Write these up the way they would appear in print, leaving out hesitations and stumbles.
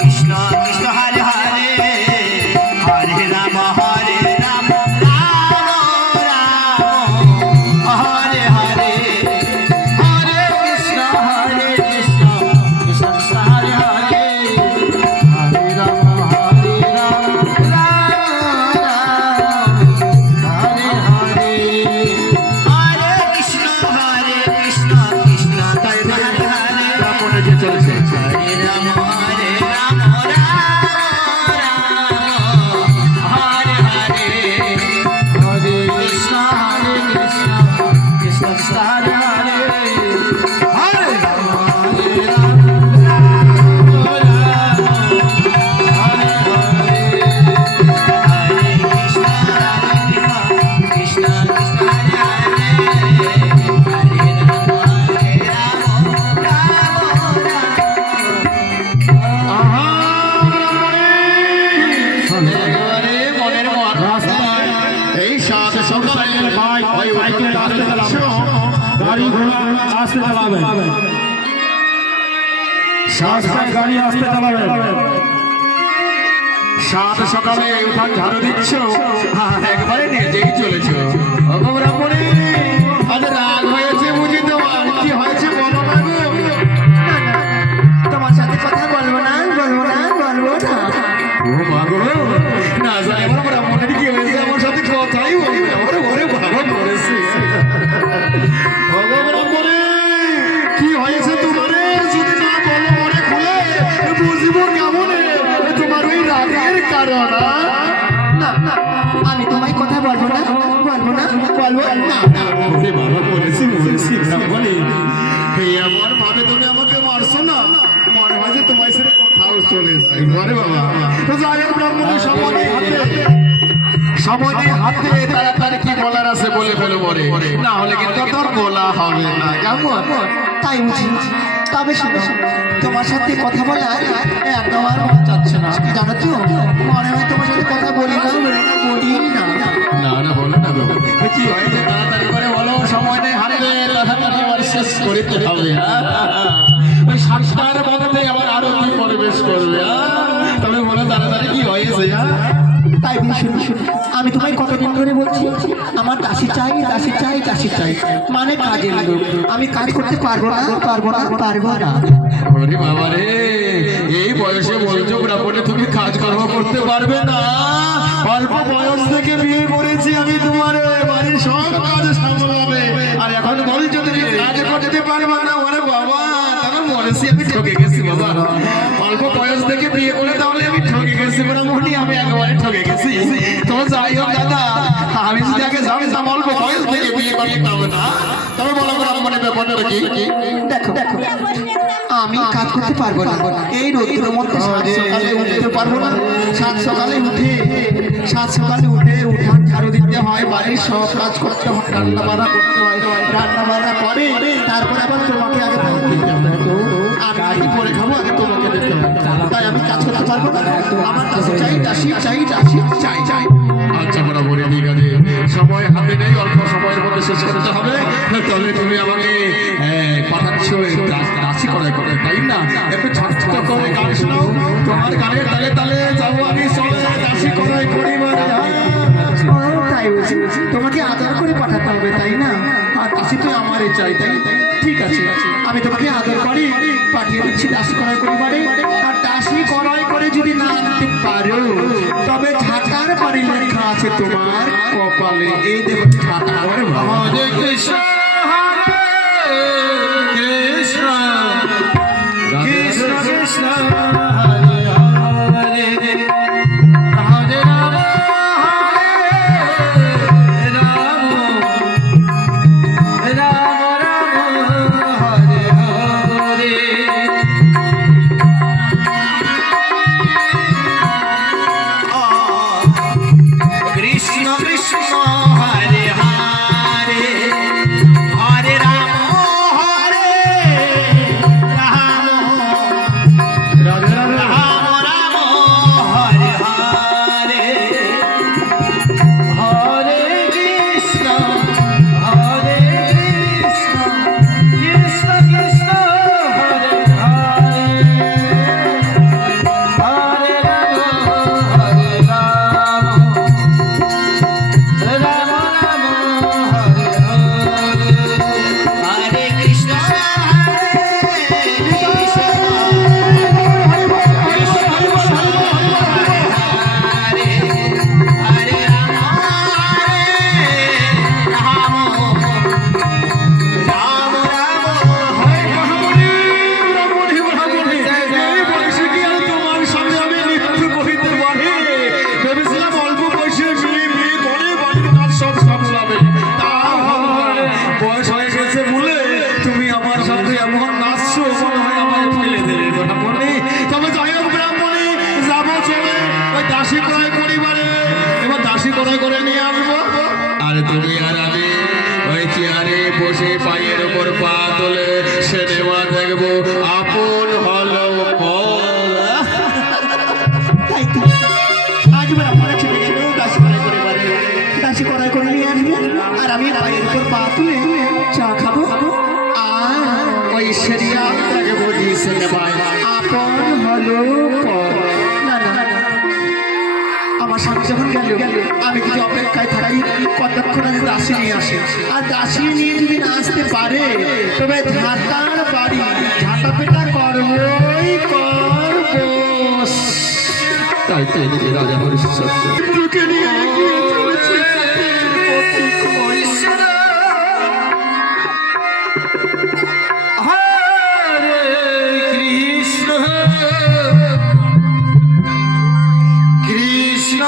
কৃষ্ণ কৃষ্ণ হরে হরে হরে রাম রাম হরে হরে হরে কৃষ্ণ কৃষ্ণ কৃষ্ণ হরে হরে হরে রাম হরে হরে হরে কৃষ্ণ কৃষ্ণ কৃষ্ণ হরে হরে রামনে যে চলছে হরে রাম রাম হরে হরে হরে কৃষ্ণ কৃষ্ণ কৃষ্ণ হরে হরে হরে রাম এই সাত সকালের বাইক গাড়ি ঘোড়া আসতে চালাবেন, গাড়ি আসতে চালাবেন। সাত সকালে উঠান ঝাড়ু দিচ্ছ, একবারে নিজেই চলেছ। ব্রাহ্মণী আজ রাগ হয়েছে বুঝি তোমার, কি হয়েছে বলো না গো। তোমার সাথে কথা বলবো না বলবো না বলবো না। ও মা গো, না জানি আমার ব্রাহ্মণের কি হয়েছে, আমার সাথে কথাই বলবে না। ওরে ওরে বাবা পড়েছে। ব্রাহ্মণী কি হয়েছে তোমার, যদি না বলো মনে খুলে বুঝবো কেমনে তোমার ওই রাগের কারণ। না না আমি তোমায় কথা বলবো না বলবো না বলবো না। ওরে বাবা পড়েছি বলেছি ব্রাহ্মণী, এই এমন ভাবে তুমি আমাকে মারছো না, মনে হয় যে তোমার সাথে কথাও চলে যায়। আরে বাবা তো যাই হোক ব্রাহ্মণী, সময় হাতে তাড়াতাড়ি কি বলার আছে বলে ফেলো মরে, না হলে কিন্তু তোর বলা হবে না। কেমন তাই বুঝি, তবে শোনো তোমার সাথে কথা বলার একদম আর মন চাচ্ছে না, জানো তো মনে হয় তোমার সাথে কথা বলি না বলি না। না না বলো না গো, কি হয়েছে তাড়াতাড়ি করে বলো, সময় নেই হাতে, তাড়াতাড়ি আমার শেষ করতে হবে। ওই সাতটার মধ্যে আবার আরো কি পরিবেশ করবে, তবে বলো তাড়াতাড়ি কি হয়েছে। তাই বলি শুনো শুনো, আমি তোমায় কতদিন ধরে বলছি আমার দাসী চাই দাসী চাই দাসী চাই, মানে কাজের লোক। আমি কাজ করতে পারবো না পারবো না পারবো না। ওরে বাবা রে, এই বয়সে বলছো ব্রাহ্মণে তুমি কাজকর্ম করতে পারবে না? অল্প বয়স থেকে বিয়ে করেছি আমি, তোমার বাড়ির সব কাজ সামলাবে, আর এখন বলছো তুমি কাজ করতে পারবে না। ওরে বাবা, তাহলে মরেছি আমি, ঠকে গেছি বাবা। অল্প বয়স থেকে বিয়ে করে তাহলে আমি ঠকে গেছি ব্রাহ্মণী, আমি একেবারে ঠকে গেছি। তো যাই হোক দাদা, আমি যদি আগে জানতাম অল্প বয়স থেকে বিয়ে করতে হবে না, তবে বলো ব্রাহ্মণের ব্যাপারটা কি? দেখো দেখো আমি কাজ করতে পারবো না, এই রোদ্রের মধ্যে সাত সকালে উঠতে পারবো না। সাত সকালে উঠে উঠান ঝাড়ু দিতে হয়, বাড়ির সব কাজ করতে হয়, রান্না বান্না করতে হয়, রান্না বান্না করে তারপর আবার তোমাকে আগে ভাত দিতে হবে। তো আমি আগে পরে খাবো, আগে তোমাকে দিতে হবে, তাই আমি কাজ করতে পারবো না। আমার কাছে চাই দাসী চাই দাসী চাই চাই। আচ্ছা বরাবরই ঠিক আছে, সময় হাতে নেই, অল্প সময়ের মধ্যে শেষ করতে হবে। তবে তুমি আমাকে পাঠাচ্ছ রাশি করে করে, তাই না? একটু ছোট করে গান শোনাও, তোমার গানের তালে তালে যাবো আমি, চলে রাশি করাই পরিবারে। তাই বলছি, তোমাকে আদর করে পাঠাতে হবে তাই না? আর দাসী তো আমারই চাই, তাই ঠিক আছে, আমি তোমাকে আদর করে পাঠিয়ে দিচ্ছি দাসী করাই পরিবারে। আর দাসী করাই করে যদি না আনতে পারো, তবে ঝাঁটার বাড়ি লেখা আছে তোমার কপালে, এই দেখো ঝাঁটা। হরে কৃষ্ণ কৃষ্ণ কৃষ্ণ কৃষ্ণ হরে হরে, হরে রাম হরে রাম, রাম রাম হরে হরে। কৃষ্ণ কৃষ্ণ হরে হরে হরে রাম হরে রাম, রাধে রাধে। দাসী ক্রয় করিবারে, এবার দাসী ক্রয় করে নিয়ে আসবো। আর তুমি আর আমি ওই চেয়ারে বসে পায়ের উপর পা তোলে সিনেমা দেখবো, আপন হলো তাই তো আজ আপনারা ছেলে গেল দাসী করাই করে পারে, দাসী করাই করে নিয়ে আসবে আর আমি পায়ের উপর পা তুলে চা খাবো আর ওই সিরিয়াল দেখবো জি সিনেমায় আপন হলো পর। না না না, আমার স্বামী যখন গেল আমি যদি অপেক্ষায় থাকি কতক্ষণ আগে দাসী নিয়ে আসে, আর দাসী নিয়ে যদি না আসতে পারে তবে ঝাঁটার বাড়ি ঝাঁটা পেটা করবই করবো। তাই তো এই যে রাজা হরিশ্চন্দ্র তোকে নিয়ে এগিয়ে চলেছে কৃষ্ণ কৃষ্ণ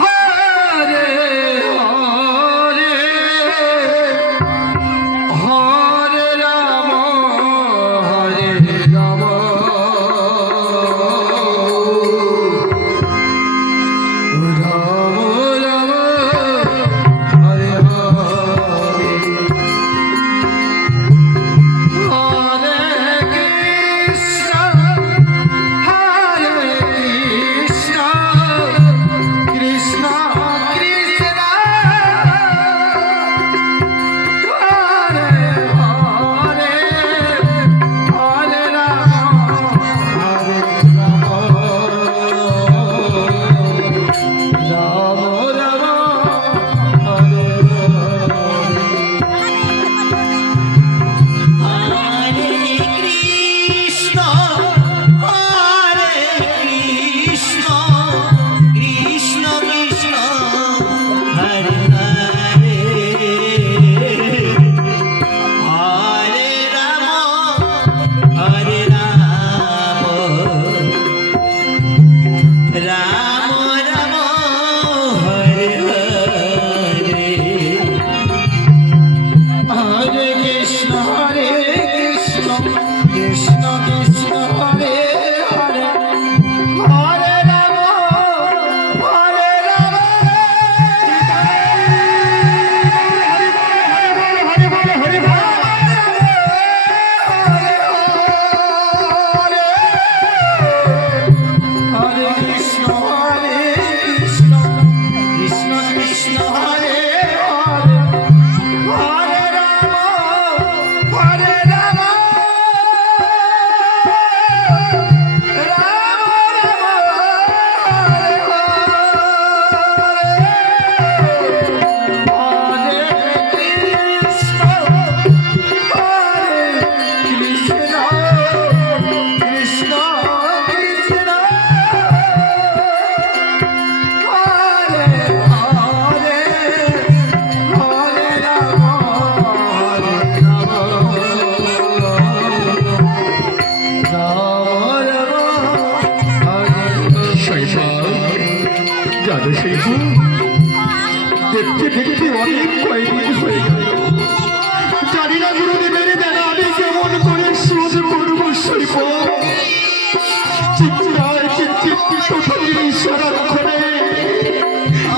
হরে হরে হরে রাম হরে রাম রাম রাম হরে হরে হরে কৃষ্ণ হরে কৃষ্ণ কৃষ্ণ কৃষ্ণ হরে হরে হরে রাম হরে রাম রাম রাম হরে হরে কৃষ্ণ হরে কৃষ্ণ কৃষ্ণ কৃষ্ণ হরে হরে হরে রাম হরে রাম রাম রাম হরে হরে হরে কৃষ্ণ কৃষ্ণ কৃষ্ণ হরে হরে হরে রাম হরে রাম হরে বল হরে বল হরে কৃষ্ণ কৃষ্ণ কৃষ্ণ হরে হরে হরে রাম হরে রাম রাম রাম হরে হরে কৃষ্ণ কৃষ্ণ কৃষ্ণ হরে হরে হরে রাম হরে রাম জানো সেই দেখতে দেখতে অনেক কয়েকদিন হয়ে গেল, জানি না গুরুদেবের দেনা আমি কেমন করে শোধ করবো শৈব। চিত্রায় চিত্রিত সারাক্ষণে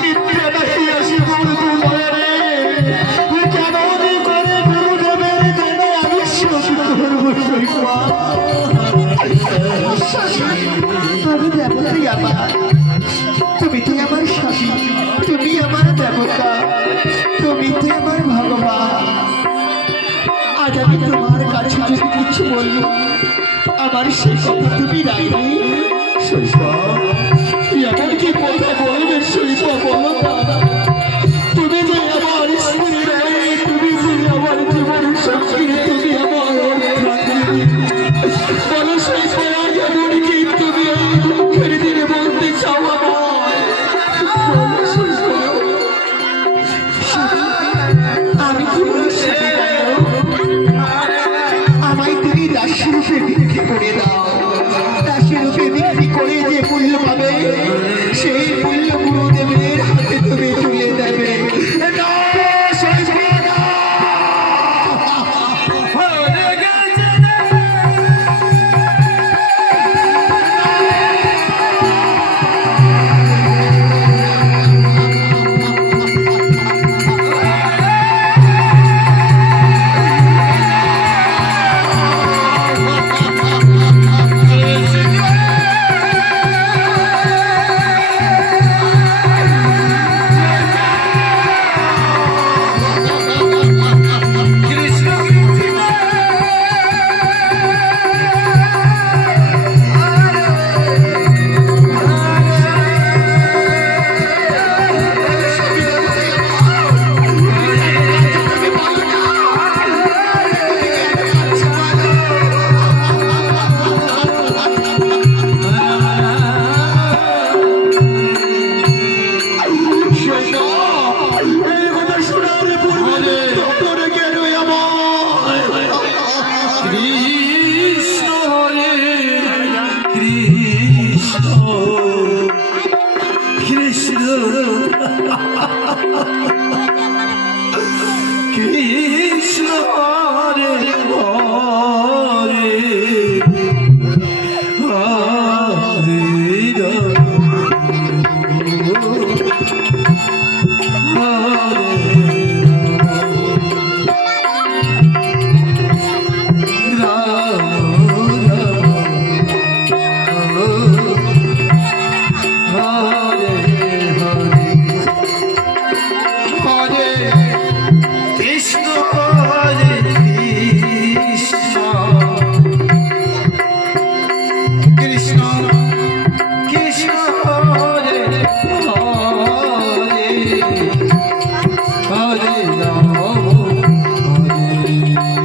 নিত্যা নাকি আসি বলবো নয়নে, কেমন করে গুরুদেবের দেনা আমি শোধ করবো শৈব। তবে দেবতাই আমার, তুমি তো আমার স্বামী, তুমি আমার দেবতা, তুমি তো আমার ভগবান। আজ আমি তোমার কাছে যদি কিছু বলবো আমার সে কথা তুমি রাখবে। শৈশব এমন কি কথা বলবে শৈশব, বলো না। তুমি যে আমার স্ত্রী নয়, তুমি যে আমার জীবন সঙ্গী, তুমি আমার অর্ধাঙ্গিনী। বলো শৈশব এমন কি তুমি এই দুঃখের দিনে বলতে চাও আমায়? বলো শৈশব। আমি তোমার সাথে আমায় তুমি দাসী রূপে বিক্রি করে দাও, দাসী রূপে বিক্রি করে যে মূল্য পাবে সেই মূল্য গুরুদেবের হাতে তুমি তুলে দেবে। না, শৈশব না। হরে গেছে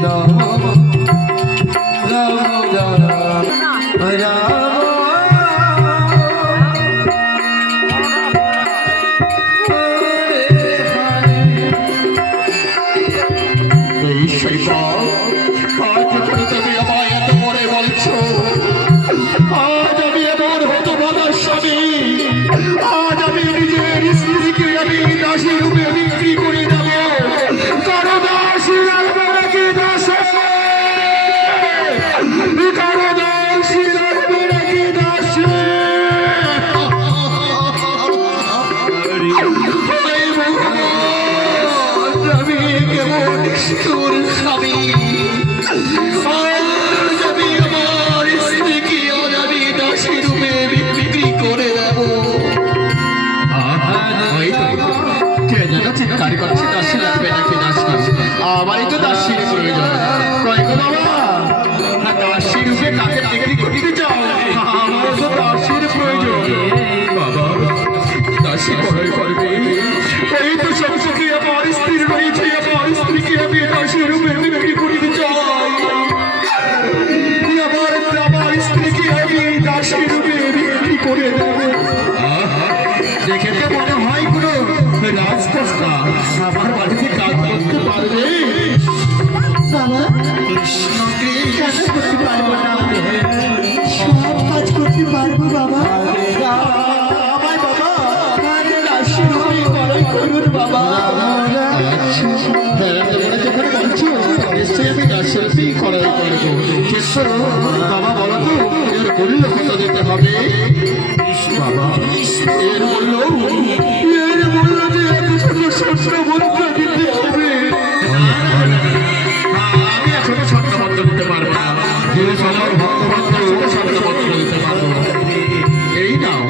রাম রাম রাম রাম এই শৈবা আজ যখন তুমি আমায় এত করে বলছো, আজ আমি এমন হতো বাদার স্বামী, আজ আমি নিজের স্ত্রীকে আমি দাসী রূপে বিক্রি করে দেব। কারো দাসী রাখবে নাকি দাসে, কারো দাসী রাখবে নাকি দাসে। আমি কেমন নিষ্ঠুর স্বামী, আজ আমি আমার স্ত্রীকে আজ আমি দাসী রূপে বিক্রি করে দেব। ওই তো কে যেন চিৎকার করছে, দাসী লাগবে নাকি দাসী, আমারই তো দাসীর প্রয়োজন। কয় গো বাবা, দাসী রূপে কাকে বিক্রি করতে চাও? আমার তো দাসীর প্রয়োজন। বাবা দাসী বড়ই করবে, এই তো সংসারে আমার স্ত্রী রয়েছে, আমার স্ত্রীকে আমি দাসী রূপে বিক্রি করতে চাই। আমার স্ত্রীকে আমি দাসী রূপে বিক্রি করে দেব। দেখে তো মনে হয় কোনো রাজকন্যা আমার বাড়িতে কাজ করতে পারবে। বাবা কৃষ্ণকে কেন করতে পারবো না? সব কাজ করতে পারবো বাবা। আমায় বাবা দাসী রূপে বড়ই করুন বাবা। আচ্ছা হ্যাঁ, তোমরা যখন বলছো নিশ্চয়ই আমি দাসী রূপেই করাই করবো। কিন্তু বাবা বলো তো এর মূল্য কত দিতে হবে? বাবা এর মূল্য যে এত ছোট স্বর্ণ মুদ্রা দিতে হবে। আমি এখনো স্বর্ণ মুদ্রা দিতে পারবো না, যে সময় ভক্তবন্ধু স্বর্ণ মুদ্রা দিতে পারবো। এই নাও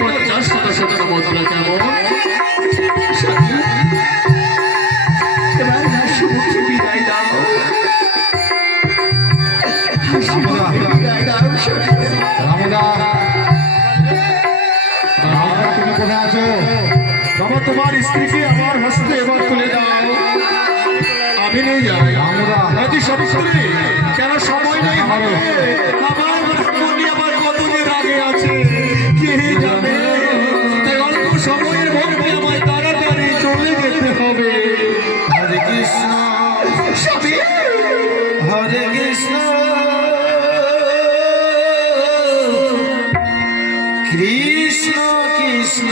50 টাকা স্বর্ণ মুদ্রা। কেমন? এবার হাসি মুখে বিদায় দাও, হাসি মুখে বিদায় দাও। রামদা তুমি কোথায় আছো? বাবা তোমার স্ত্রীকে আমার হস্তে এবার তুলে দাও, আমি নিয়ে যাই। অতি সবিস্তারে কেন সময় নেই হবে, আমার ব্রাহ্মণী আমার কতদিন আগে আছে কে জানে। তাই অল্প সময়ের মধ্যে আমায় তাড়াতাড়ি চলে যেতে হবে। হরে কৃষ্ণ স্বামী, হরে কৃষ্ণ কৃষ্ণ কৃষ্ণ